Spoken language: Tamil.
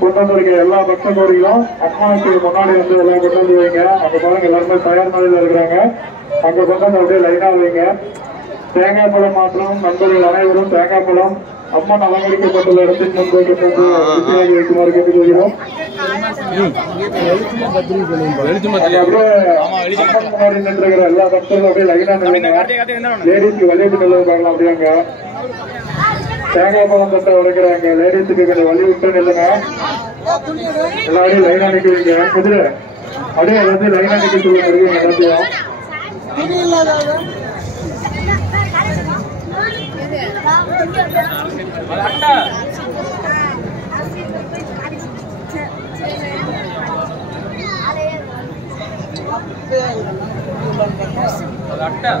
கொண்டு வந்திருக்க எல்லா பக்த கோடிகளும் அம்மனுக்கு முன்னாடி வந்து எல்லாம் கொண்டு வந்து வைங்க. அங்க பாருங்க எல்லாருமே தயார் நிலையில இருக்கிறாங்க. அங்க கொண்டு வந்து அப்படியே லைனா வைங்க. தேங்காய் பழம் மாத்திரம் நண்பர்கள் அனைவரும் தேங்காய் பழம் அம்மன் அலங்கரிக்கப்பட்டுள்ள இடத்தின் முன்பு கொண்டு வைக்குமாறு கேட்டுக்கொள்கிறோம். முன்னாடி நின்றுகிற எல்லா பக்தர்களும் அப்படியே லைனா நில்லுங்க. லேடிஸ்க்கு விளையாட்டு நிலவு பார்க்கலாம். அப்படியாங்க தேங்காய் பழம் தட்டை உடைக்கிறாங்க. லேடிஸுக்கு கொஞ்சம் வழி விட்டு நில்லுங்க. எல்லாரையும் லைனா நிக்க வைங்க. குதிரை அப்படியே எல்லாத்தையும் லைனா நிக்க சொல்லுங்க. எல்லாத்தையும் இல்லடா வெறும் குப்பையா இருக்கு. நல்லா இருக்கும். அங்கே